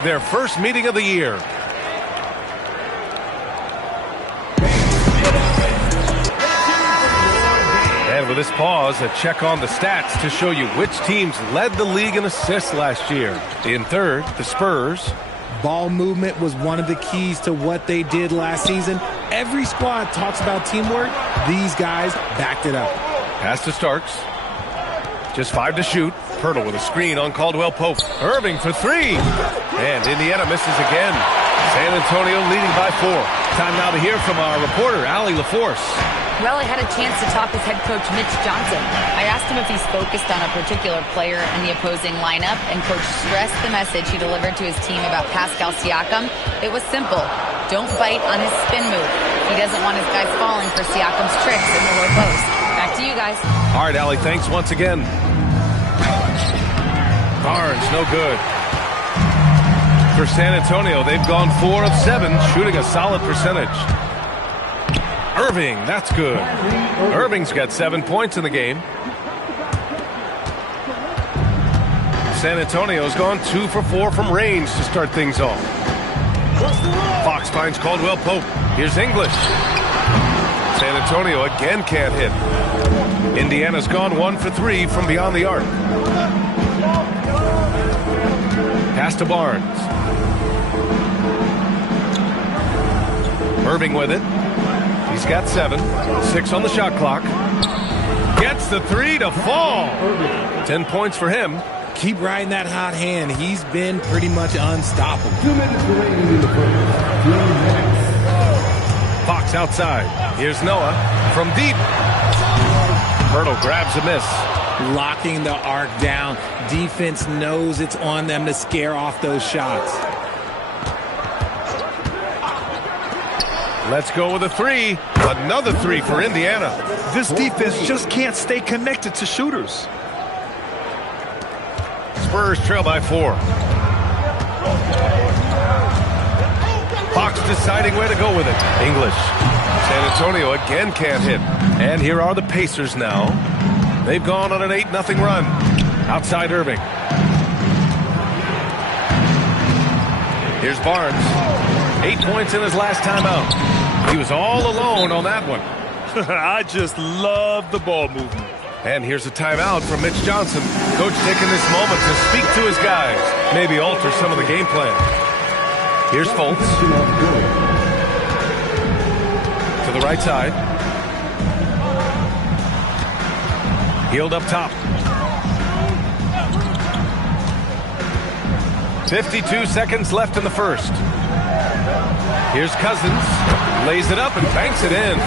Their first meeting of the year. And with this pause, a check on the stats to show you which teams led the league in assists last year. In third, the Spurs. Ball movement was one of the keys to what they did last season. Every squad talks about teamwork. These guys backed it up. Pass to Starks. Just 5 to shoot. Pirtle with a screen on Caldwell Pope. Irving for 3. And Indiana misses again. San Antonio leading by 4. Time now to hear from our reporter, Allie LaForce. Well, I had a chance to talk with head coach Mitch Johnson. I asked him if he's focused on a particular player in the opposing lineup, and coach stressed the message he delivered to his team about Pascal Siakam. It was simple. Don't bite on his spin move. He doesn't want his guys falling for Siakam's tricks in the low post. Back to you guys. All right, Allie, thanks once again. Barnes, no good. For San Antonio, they've gone 4 of 7, shooting a solid percentage. Irving, that's good. Irving's got 7 points in the game. San Antonio's gone 2 for 4 from range to start things off. Fox finds Caldwell Pope. Here's English. San Antonio again can't hit. Indiana's gone 1 for 3 from beyond the arc. Pass to Barnes. Irving with it. He's got 7. 6 on the shot clock. Gets the 3 to fall. 10 points for him. Keep riding that hot hand. He's been pretty much unstoppable. 2 minutes remaining in the first. Fox outside. Here's Noah from deep. Pirtle grabs a miss. Locking the arc down. Defense knows it's on them to scare off those shots. Let's go with a 3. Another 3 for Indiana. This defense just can't stay connected to shooters. Spurs trail by 4. Fox deciding where to go with it. English. San Antonio again can't hit. And here are the Pacers now. They've gone on an 8-0 run. Outside Irving. Here's Barnes. 8 points in his last timeout. He was all alone on that one. I just love the ball movement. And here's a timeout from Mitch Johnson. Coach taking this moment to speak to his guys. Maybe alter some of the game plan. Here's Fultz. To the right side. Healed up top. 52 seconds left in the first. Here's Cousins. Lays it up and banks it in.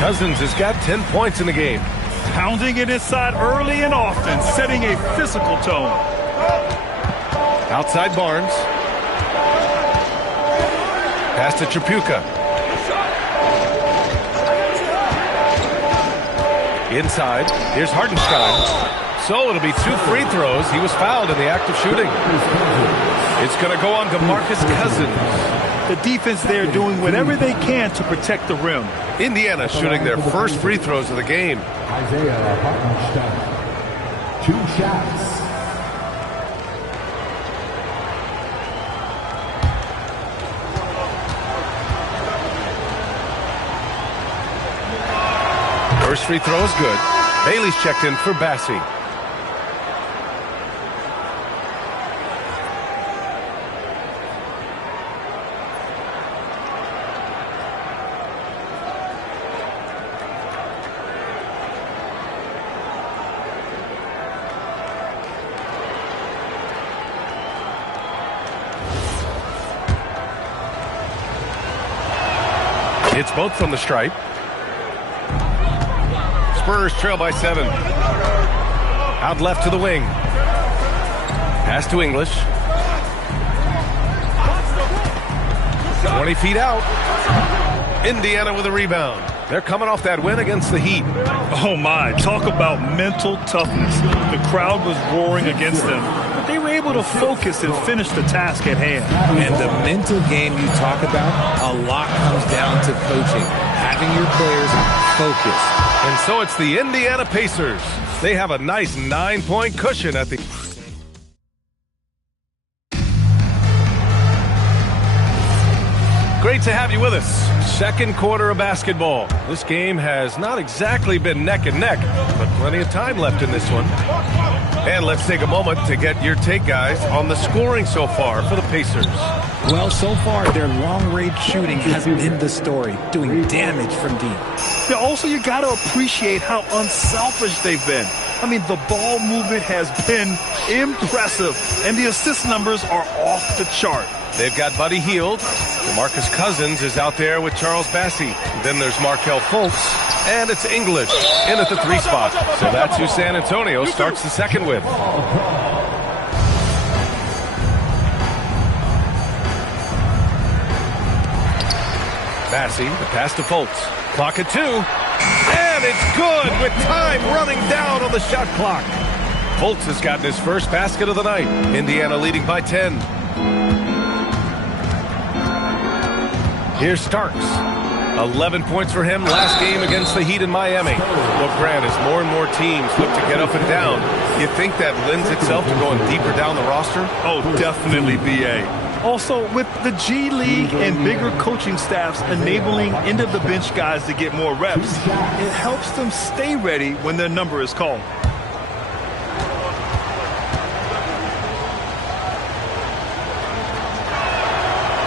Cousins has got 10 points in the game. Pounding it inside early and often, setting a physical tone. Outside Barnes. Pass to Tripucka. Inside. Here's Hartenstein. So it'll be 2 free throws. He was fouled in the act of shooting. It's going to go on DeMarcus Cousins. The defense there doing whatever they can to protect the rim. Indiana shooting their first free throws of the game. Isaiah Hartenstein. 2 shots. First free throw is good. Bailey's checked in for Bassie. It's both from the stripe. Spurs trail by 7. Out left to the wing. Pass to English. 20 feet out. Indiana with a rebound. They're coming off that win against the Heat. Oh my, talk about mental toughness. The crowd was roaring against them, but they were able to focus and finish the task at hand. And the mental game you talk about, a lot comes down to coaching. Having your players focused. And so it's the Indiana Pacers. They have a nice 9-point cushion at the... great to have you with us. Second quarter of basketball. This game has not exactly been neck and neck, but plenty of time left in this one. And let's take a moment to get your take, guys, on the scoring so far for the Pacers. Well, so far, their long-range shooting has been the story, doing damage from deep. Yeah, also, you got to appreciate how unselfish they've been. I mean, the ball movement has been impressive, and the assist numbers are off the chart. They've got Buddy Hield. DeMarcus Cousins is out there with Charles Bassey. Then there's Markelle Fultz. And it's English in at the 3 spot. So that's who San Antonio starts the second with. Bassey, the pass to Fultz. Clock at 2. And it's good with time running down on the shot clock. Fultz has gotten his first basket of the night. Indiana leading by 10. Here's Starks. 11 points for him last game against the Heat in Miami. Well, Grant, as more and more teams look to get up and down, you think that lends itself to going deeper down the roster? Oh, definitely, B.A. Also, with the G League and bigger coaching staffs enabling end-of-the-bench guys to get more reps, it helps them stay ready when their number is called.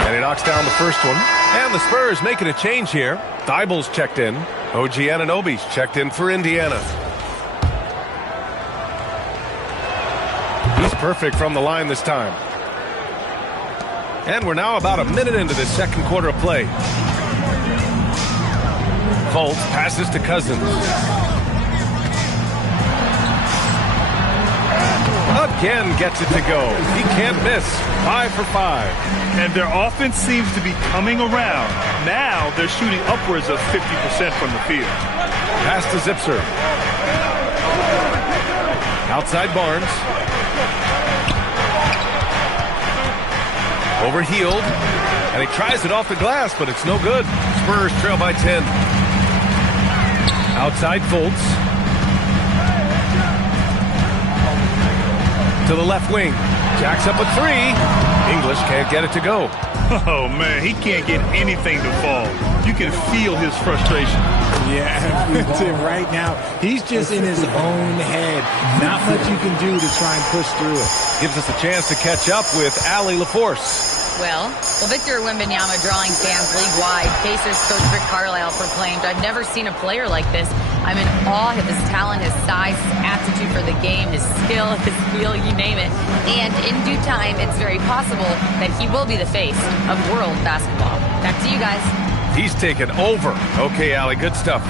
And he knocks down the first one. And the Spurs making a change here. Thybulle's checked in. OG Anunoby's checked in for Indiana. He's perfect from the line this time. And we're now about a minute into this second quarter of play. Fultz passes to Cousins. Again gets it to go. He can't miss. 5 for 5. And their offense seems to be coming around. Now they're shooting upwards of 50% from the field. Pass to Zipser. Outside Barnes. Over Hield. And he tries it off the glass, but it's no good. Spurs trail by 10. Outside Fultz. To the left wing. Jacks up a 3. English can't get it to go. Oh, man, he can't get anything to fall. You can feel his frustration. Yeah, right now, he's just in his own head. Not much you can do to try and push through it. Gives us a chance to catch up with Allie LaForce. Well, Victor Wembanyama drawing fans league-wide. Pacers coach Rick Carlisle proclaimed, "I've never seen a player like this. I'm in awe of his talent, his size, his aptitude for the game, his skill, his feel, you name it. And in due time, it's very possible that he will be the face of world basketball." Back to you guys. He's taken over. Okay, Allie, good stuff.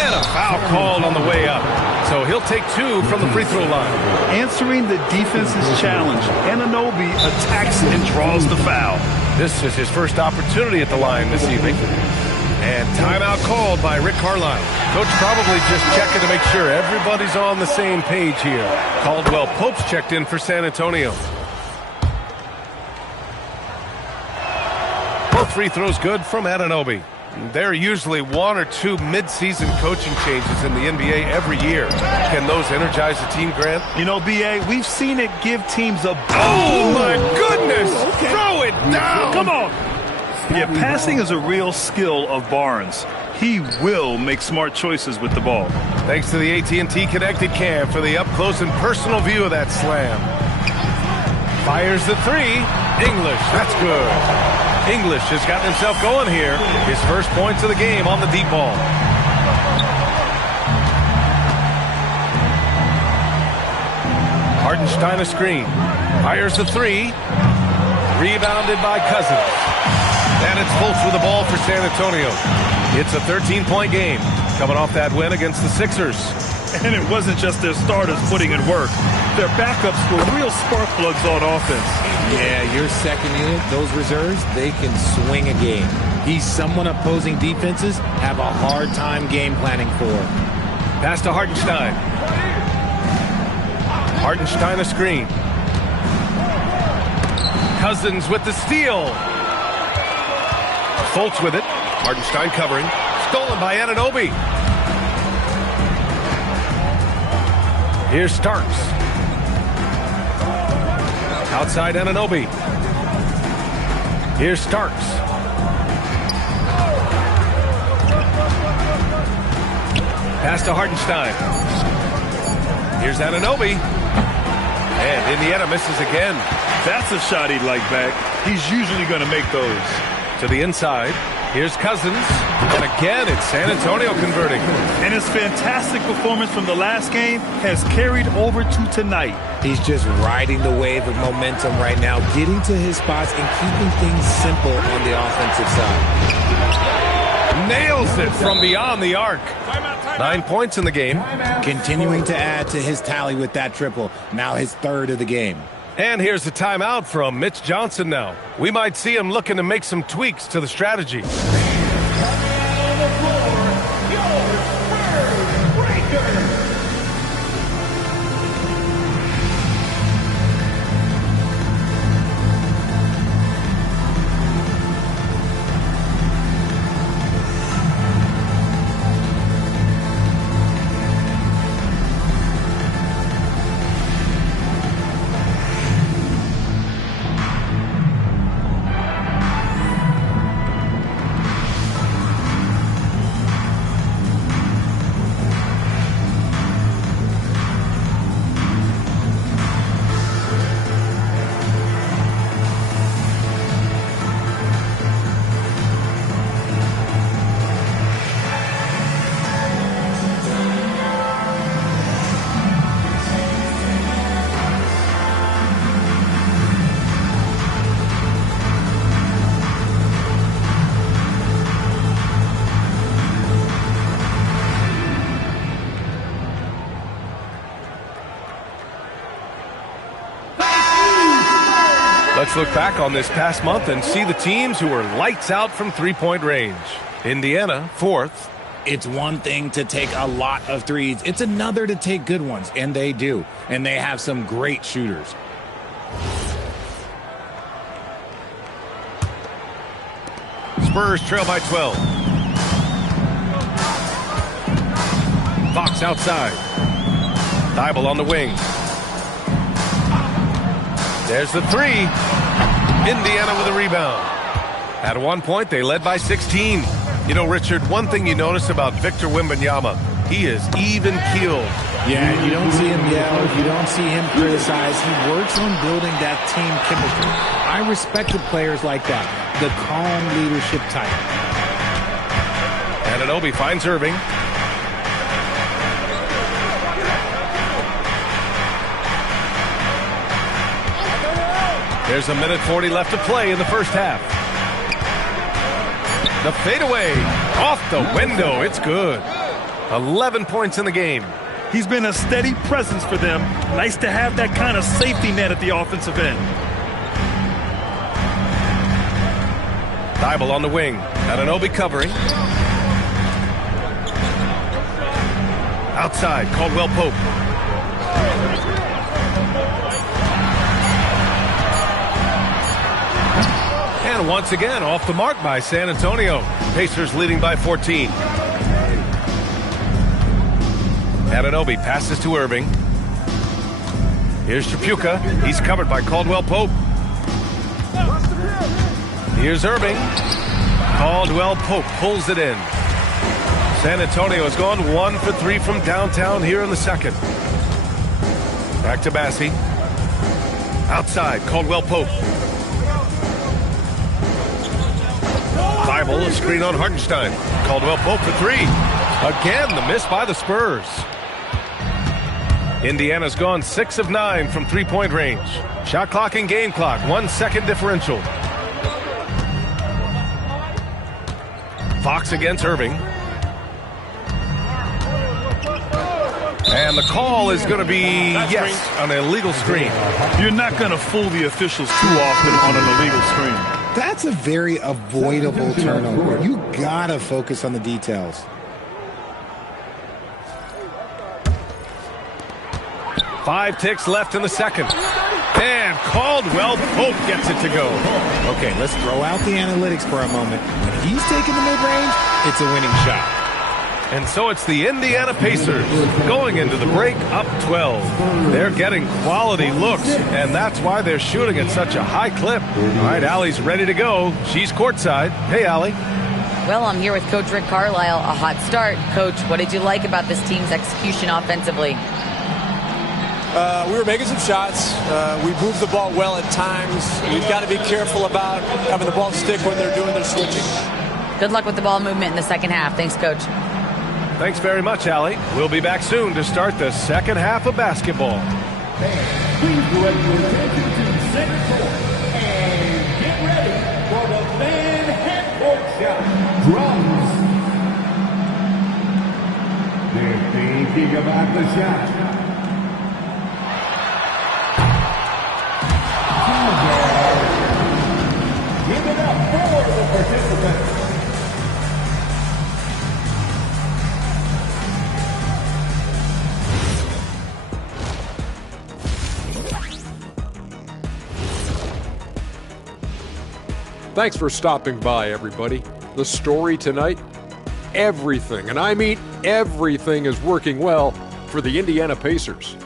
And a foul called on the way up. So he'll take 2 from the free throw line. Answering the defense's challenge, Anunoby attacks and draws the foul. This is his first opportunity at the line this evening. And timeout called by Rick Carlisle. Coach probably just checking to make sure everybody's on the same page here. Caldwell Pope's checked in for San Antonio. Both free throws good from Anunoby. There are usually 1 or 2 mid-season coaching changes in the NBA every year. Can those energize the team, Grant? You know, B.A., we've seen it give teams a... Oh, my goodness! Okay. Throw it down! Come on! Yeah, passing is a real skill of Barnes. He will make smart choices with the ball. Thanks to the AT&T Connected Cam for the up-close and personal view of that slam. Fires the 3. English, that's good. English has gotten himself going here. His first points of the game on the deep ball. Hartenstein a screen. Fires the 3. Rebounded by Cousins. And it's Fultz with the ball for San Antonio. It's a 13-point game. Coming off that win against the Sixers. And it wasn't just their starters putting in work. Their backups were real spark plugs on offense. Yeah, your second unit, those reserves, they can swing a game. He's someone opposing defenses have a hard time game planning for. Pass to Hartenstein. Hartenstein a screen. Cousins with the steal. Fultz with it. Hartenstein covering. Stolen by Anunoby. Here's Starks. Outside Anunoby. Here's Starks. Pass to Hartenstein. Here's Anunoby. And Indiana misses again. That's a shot he'd like back. He's usually going to make those. To the inside. Here's Cousins. And again, it's San Antonio converting. And his fantastic performance from the last game has carried over to tonight. He's just riding the wave of momentum right now, getting to his spots and keeping things simple on the offensive side. Nails it from beyond the arc. 9 points in the game. Continuing to add to his tally with that triple. Now his third of the game. And here's the timeout from Mitch Johnson now. We might see him looking to make some tweaks to the strategy. Let's look back on this past month and see the teams who were lights out from three-point range. Indiana, 4th. It's one thing to take a lot of threes. It's another to take good ones, and they do. And they have some great shooters. Spurs trail by 12. Fox outside. Thibault on the wing. There's the three. Indiana with a rebound. At one point, they led by 16. You know, Richard, one thing you notice about Victor Wembanyama, he is even-keeled. Yeah, you don't see him yell. You don't see him criticize. He works on building that team chemistry. I respect the players like that, the calm leadership type. Anunoby finds Irving. There's a minute 40 left to play in the first half. The fadeaway off the window. It's good. 11 points in the game. He's been a steady presence for them. Nice to have that kind of safety net at the offensive end. Thibault on the wing. Anunoby covering. Outside, Caldwell Pope. And once again, off the mark by San Antonio. Pacers leading by 14. Anunoby passes to Irving. Here's Tripucka. He's covered by Caldwell Pope. Here's Irving. Caldwell Pope pulls it in. San Antonio has gone 1 for 3 from downtown here in the second. Back to Bassie. Outside, Caldwell Pope. Thibault, a screen on Hartenstein. Caldwell Pope for 3. Again, the miss by the Spurs. Indiana's gone 6 of 9 from three-point range. Shot clock and game clock, 1 second differential. Fox against Irving. And the call is going to be, yes, an illegal screen. You're not going to fool the officials too often on an illegal screen. That's a very avoidable turnover. You gotta focus on the details. Five ticks left in the second. And Caldwell Pope gets it to go. Okay, let's throw out the analytics for a moment. When he's taking the mid-range, it's a winning shot. And so it's the Indiana Pacers going into the break up 12. They're getting quality looks, and that's why they're shooting at such a high clip. All right, Allie's ready to go. She's courtside. Hey, Allie. Well, I'm here with Coach Rick Carlisle. A hot start. Coach, what did you like about this team's execution offensively? We were making some shots. We moved the ball well at times. We've got to be careful about having the ball stick when they're doing their switching. Good luck with the ball movement in the second half. Thanks, Coach. Thanks very much, Allie. We'll be back soon to start the second half of basketball. Please direct your attention to center court and get ready for the fan half-court shot. Drums. They're thinking about the shot. Give it up for the participants. Thanks for stopping by, everybody. The story tonight, everything, and I mean everything, is working well for the Indiana Pacers.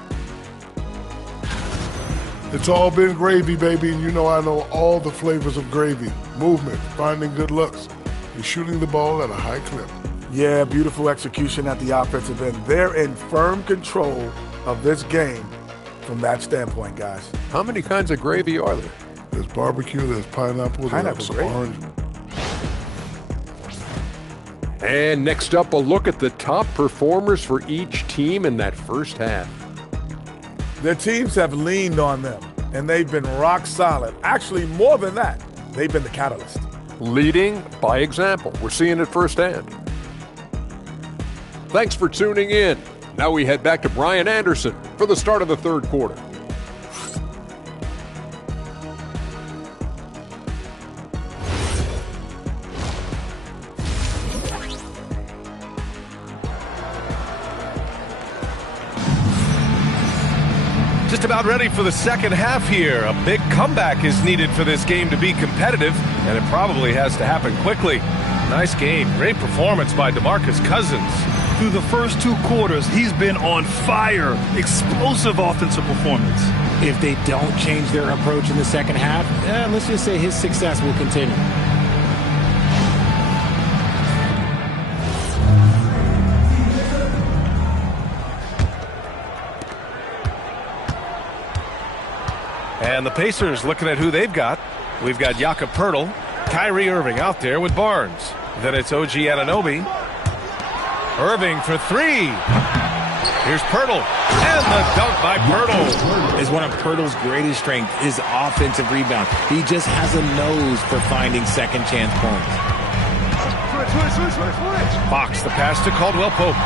It's all been gravy, baby, and you know I know all the flavors of gravy. Movement, finding good looks, and shooting the ball at a high clip. Yeah, beautiful execution at the offensive end. They're in firm control of this game from that standpoint, guys. How many kinds of gravy are there? There's barbecue, there's pineapple, there's gravy. orange. And next up, a look at the top performers for each team in that first half. Their teams have leaned on them, and they've been rock solid. Actually, more than that, they've been the catalyst. Leading by example. We're seeing it firsthand. Thanks for tuning in. Now we head back to Brian Anderson for the start of the third quarter. Just about ready for the second half here. A big comeback is needed for this game to be competitive, and it probably has to happen quickly. Nice game. Great performance by DeMarcus Cousins. Through the first two quarters, he's been on fire. Explosive offensive performance. If they don't change their approach in the second half, let's just say his success will continue. And the Pacers looking at who they've got. We've got Jakob Poeltl, Kyrie Irving out there with Barnes. Then it's OG Anunoby. Irving for three. Here's Poeltl. And the dunk by Poeltl. Is one of Poeltl's greatest strengths is offensive rebound. He just has a nose for finding second chance points. Switch. Fox, the pass to Caldwell Pope.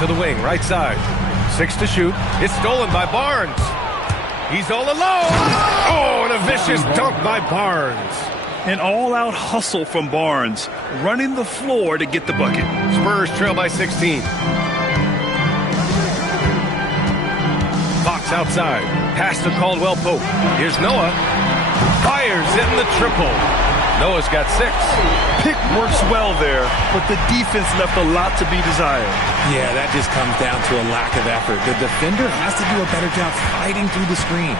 To the wing, right side. 6 to shoot. It's stolen by Barnes. He's all alone. Oh, and a vicious dunk by Barnes. An all-out hustle from Barnes, running the floor to get the bucket. Spurs trail by 16. Fox outside. Pass to Caldwell Pope. Here's Noah. Fires in the triple. Noah's got 6. Pick works well there, but the defense left a lot to be desired. Yeah, that just comes down to a lack of effort. The defender has to do a better job fighting through the screen.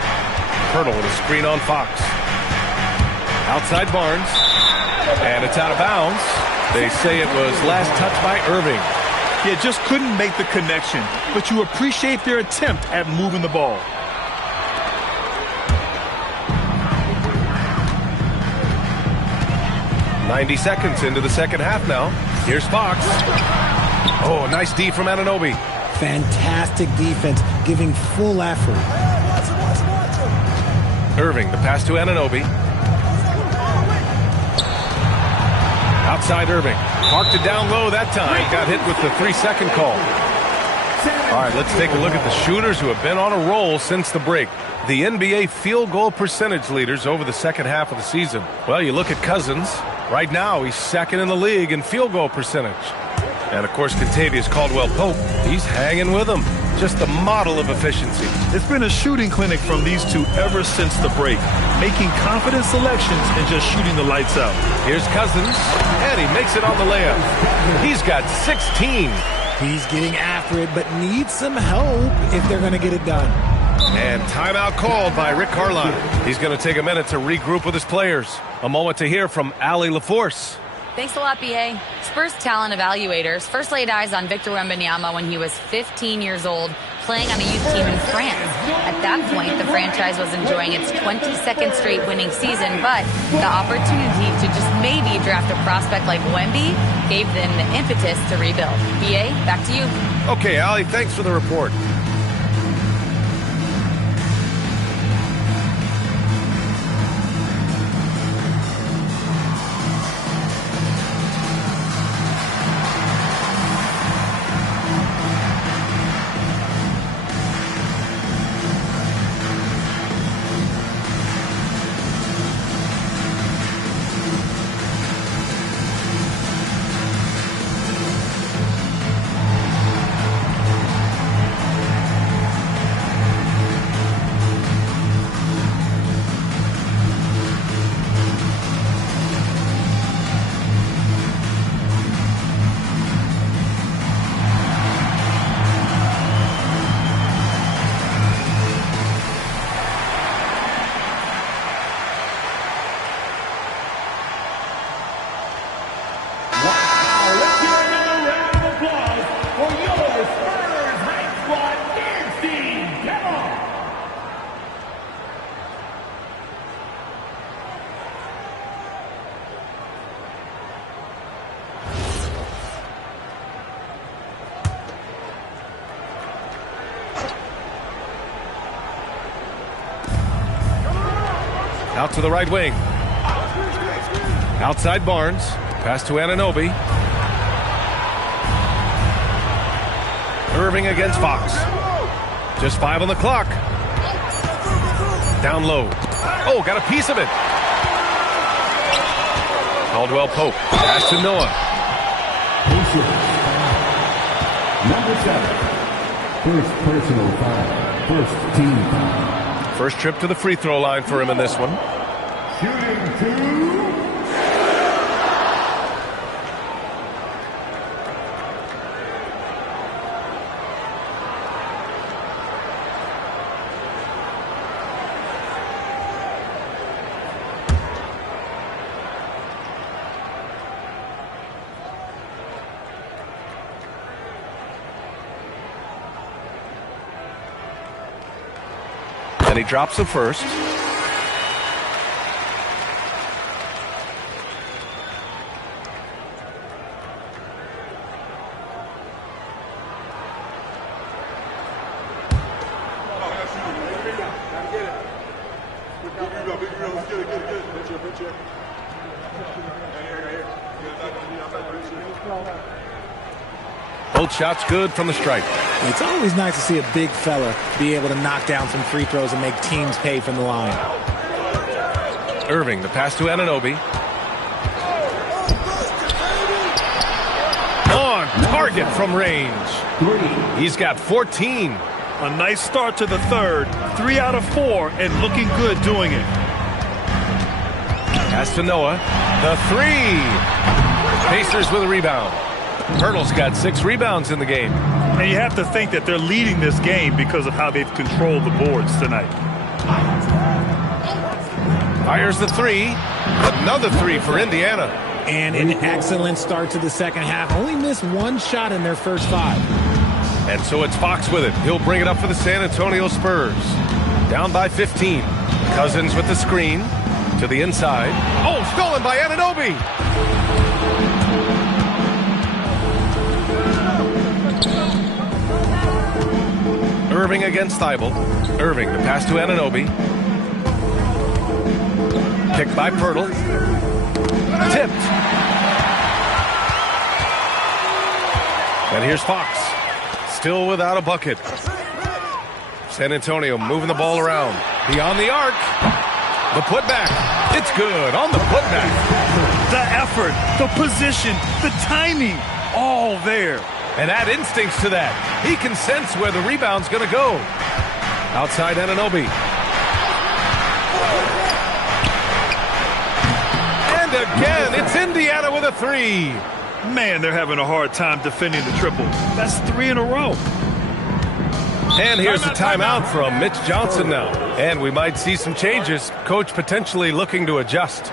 Poeltl with a screen on Fox. Outside Barnes. And it's out of bounds. They say it was last touched by Irving. Yeah, just couldn't make the connection, but you appreciate their attempt at moving the ball. .90 seconds into the second half now. Here's Fox. Oh, nice D from Anunoby. Fantastic defense, giving full effort. Irving, the pass to Anunoby. Outside Irving. Parked it down low that time. Got hit with the 3-second call. All right, let's take a look at the shooters who have been on a roll since the break. The NBA field goal percentage leaders over the second half of the season. Well, you look at Cousins. Right now, he's second in the league in field goal percentage. And, of course, Contavious Caldwell Pope, he's hanging with him. just the model of efficiency. It's been a shooting clinic from these two ever since the break, making confident selections and just shooting the lights out. Here's Cousins, and he makes it on the layup. He's got 16. He's getting after it, but needs some help if they're going to get it done. And timeout called by Rick Carlisle. He's going to take a minute to regroup with his players. A moment to hear from Allie LaForce. Thanks a lot, BA. Spurs talent evaluators first laid eyes on Victor Wembanyama when he was 15 years old, playing on a youth team in France. At that point, the franchise was enjoying its 22nd straight winning season, but the opportunity to just maybe draft a prospect like Wemby gave them the impetus to rebuild. BA, back to you. Okay, Allie, thanks for the report. Out to the right wing. Outside Barnes. Pass to Anunoby. Irving against Fox. Just 5 on the clock. Down low. Oh, got a piece of it. Caldwell Pope. Pass to Noah. Number 7. First personal foul. First team foul. First trip to the free throw line for him in this one. Shooting 2. And he drops the first. Both shots good from the stripe. It's always nice to see a big fella be able to knock down some free throws and make teams pay from the line. Irving, the pass to Anunoby. On target from range. He's got 14. A nice start to the third. 3 out of 4 and looking good doing it. Pass to Noah. The 3. Pacers with a rebound. Hurdle's got 6 rebounds in the game. And you have to think that they're leading this game because of how they've controlled the boards tonight. Fires the 3. Another 3 for Indiana. And an excellent start to the second half. Only missed 1 shot in their first 5. And so it's Fox with it. He'll bring it up for the San Antonio Spurs. Down by 15. Cousins with the screen. To the inside. Oh, stolen by Anunoby. Irving against Thibault. Irving, the pass to Anunoby. Picked by Pirtle. Tipped. And here's Fox. Still without a bucket. San Antonio moving the ball around. Beyond the arc. The putback. It's good on the putback. The effort, the position, the timing, all there. And add instincts to that. He can sense where the rebound's going to go. Outside Anunoby. And again, it's Indiana with a three. Man, they're having a hard time defending the triple. That's 3 in a row. And here's the timeout from Mitch Johnson now. And we might see some changes. Coach potentially looking to adjust.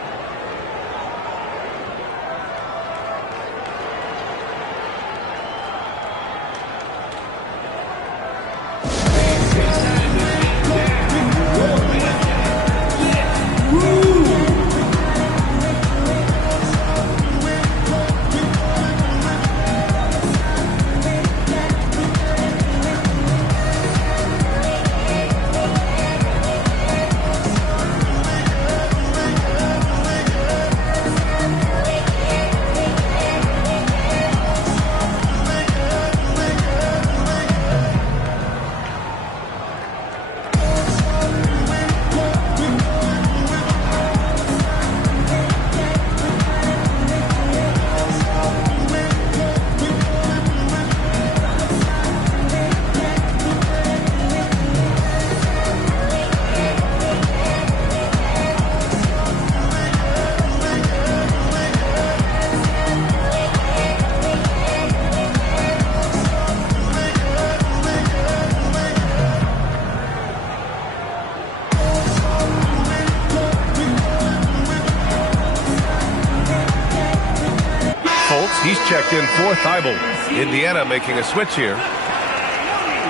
He's checked in for Thibault. Indiana making a switch here.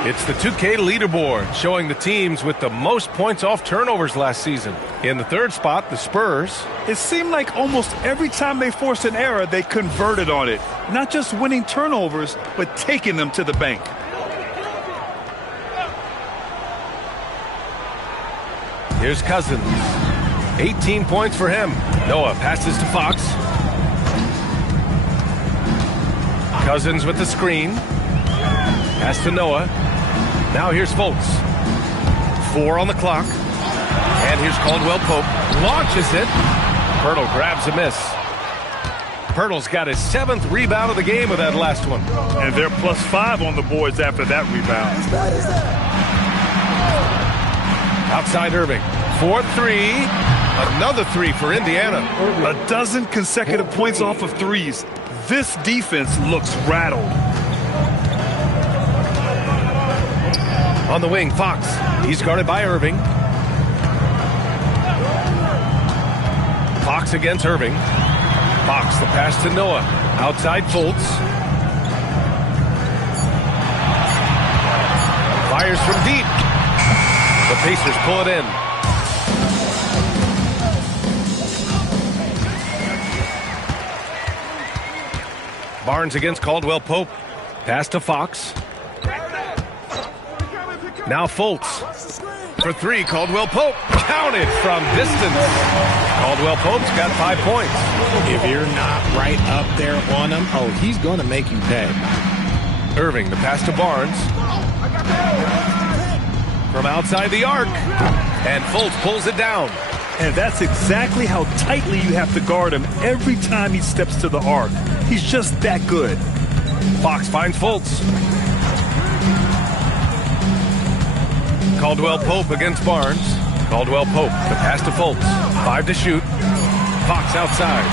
It's the 2K leaderboard showing the teams with the most points off turnovers last season. In the third spot, the Spurs. It seemed like almost every time they forced an error, they converted on it. Not just winning turnovers, but taking them to the bank. Here's Cousins. 18 points for him. Noah passes to Fox. Cousins with the screen. Pass to Noah. Now here's Fultz. 4 on the clock. And here's Caldwell Pope. Launches it. Pirtle grabs a miss. Pirtle's got his 7th rebound of the game with that last one. And they're +5 on the boards after that rebound. Outside Irving. 4-3. Another 3 for Indiana. A dozen consecutive points off of threes. This defense looks rattled. On the wing, Fox. He's guarded by Irving. Fox against Irving. Fox, the pass to Noah. Outside Fultz. Fires from deep. The Pacers pull it in. Barnes against Caldwell Pope. Pass to Fox. Now Fultz. For 3, Caldwell Pope. Counted from distance. Caldwell Pope's got 5 points. If you're not right up there on him, oh, he's going to make you pay. Irving, the pass to Barnes. From outside the arc. And Fultz pulls it down. And that's exactly how tightly you have to guard him every time he steps to the arc. He's just that good. Fox finds Fultz. Caldwell Pope against Barnes. Caldwell Pope, the pass to Fultz. 5 to shoot. Fox outside.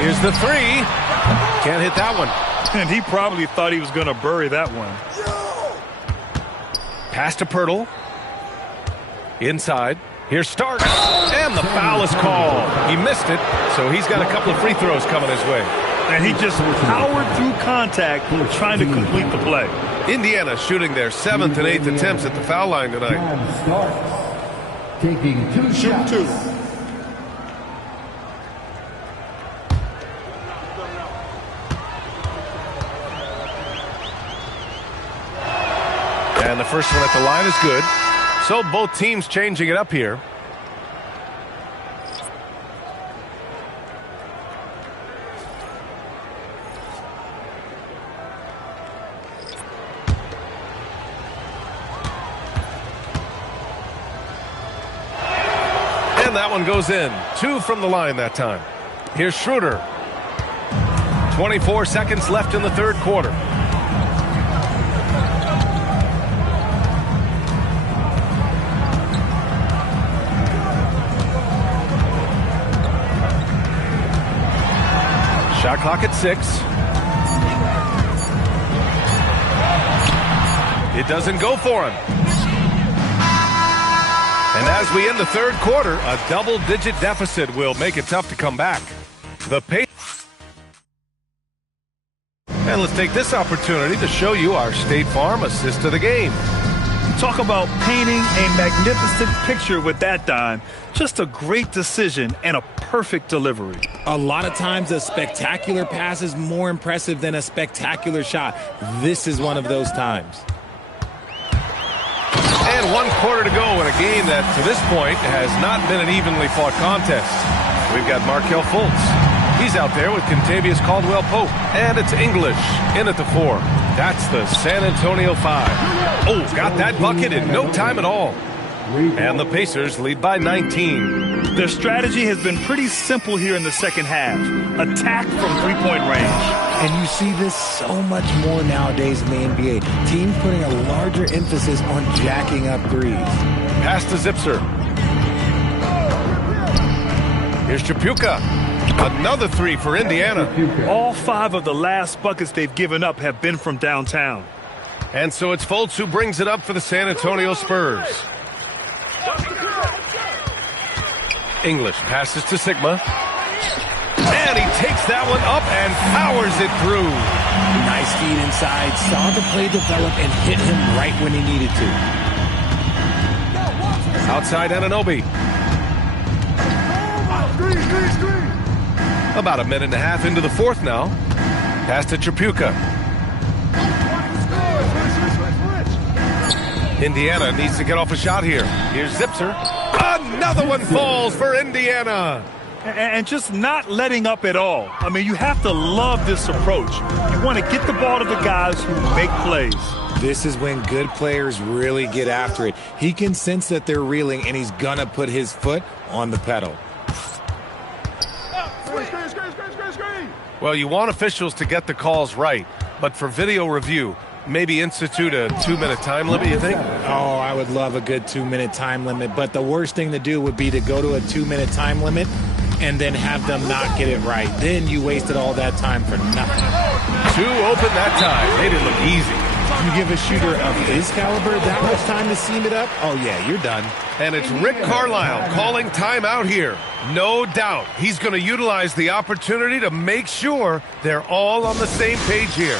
Here's the 3. Can't hit that one. And he probably thought he was going to bury that one. Pass to Pirtle. Inside. Here's Starks. And the foul is called. He missed it, so he's got a couple of free throws coming his way. And he just powered through contact trying to complete the play. Indiana shooting their 7th and 8th attempts at the foul line tonight. Taking 2 shots. Shoot 2. And the first one at the line is good. So both teams changing it up here. And that one goes in. 2 from the line that time. Here's Schroeder. 24 seconds left in the third quarter. Shot clock at 6. It doesn't go for him. And as we end the third quarter, a double-digit deficit will make it tough to come back. The pace. And let's take this opportunity to show you our State Farm assist of the game. Talk about painting a magnificent picture with that dime. Just a great decision and a perfect delivery. A lot of times a spectacular pass is more impressive than a spectacular shot. This is one of those times. And 1 quarter to go in a game that, to this point, has not been an evenly fought contest. We've got Markelle Fultz. He's out there with Contavious Caldwell-Pope. And it's English in at the 4. That's the San Antonio 5. Oh, got that bucket in no time at all. And the Pacers lead by 19. Their strategy has been pretty simple here in the second half. Attack from three-point range. And you see this so much more nowadays in the NBA. Teams putting a larger emphasis on jacking up threes. Pass to Zipser. Here's Chapuka. Another 3 for Indiana. All 5 of the last buckets they've given up have been from downtown. And so it's Fultz who brings it up for the San Antonio Spurs. English passes to Sigma. And he takes that one up and powers it through. Nice feed inside. Saw the play develop and hit him right when he needed to. Outside Anunoby. About a minute and a half into the fourth now. Pass to Chapuka. Indiana needs to get off a shot here. Here's Zipser. Another one falls for Indiana. And just not letting up at all. I mean, you have to love this approach. You want to get the ball to the guys who make plays. This is when good players really get after it. He can sense that they're reeling, and he's going to put his foot on the pedal. Well, you want officials to get the calls right, but for video review, maybe institute a 2-minute time limit, you think? Oh, I would love a good 2-minute time limit, but the worst thing to do would be to go to a 2-minute time limit and then have them not get it right. Then you wasted all that time for nothing. 2 open that time. Made it look easy. You give a shooter of his caliber that much time to seam it up? Oh, yeah, you're done. And it's Rick Carlisle calling timeout here. No doubt he's going to utilize the opportunity to make sure they're all on the same page here.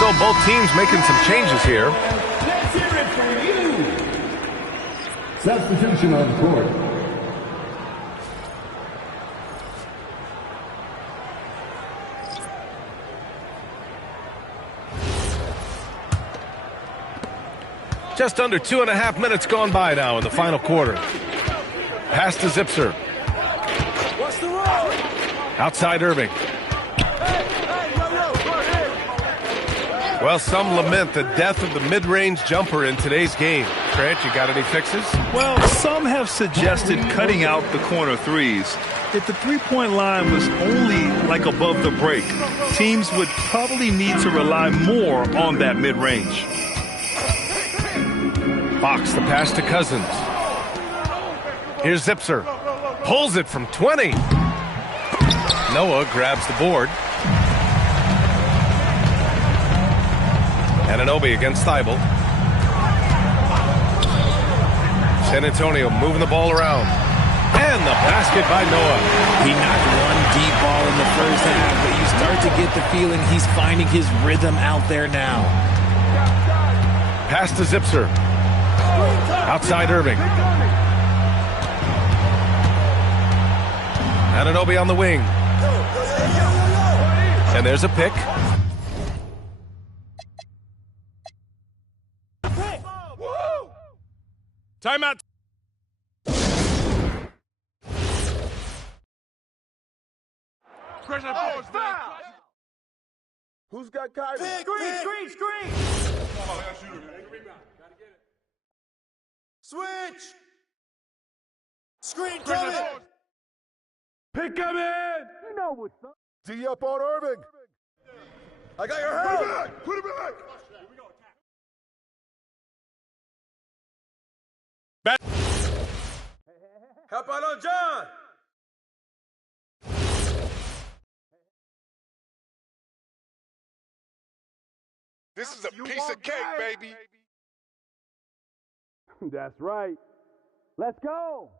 So both teams making some changes here. Let's hear it for you. Substitution on the court. Just under 2.5 minutes gone by now in the final quarter. Pass to Zipser. Outside Irving. Well, some lament the death of the mid-range jumper in today's game. Grant, you got any fixes? Well, some have suggested cutting out the corner threes. If the three-point line was only like above the break, teams would probably need to rely more on that mid-range. Fox, the pass to Cousins. Here's Zipser. Pulls it from 20. Noah grabs the board. Anunoby against Thibault. San Antonio moving the ball around. And the basket by Noah. He knocked one deep ball in the first half, but you start to get the feeling he's finding his rhythm out there now. Pass to Zipser. Outside Irving. Ananobi on the wing. And there's a pick. Timeout. Who's got Kyrie? Screen! Switch! Screen coming! Pick him in. You know what's up. D up on Irving. I got your help. Put it back. Help out on John. This is a piece of cake, baby. That's right. Let's go.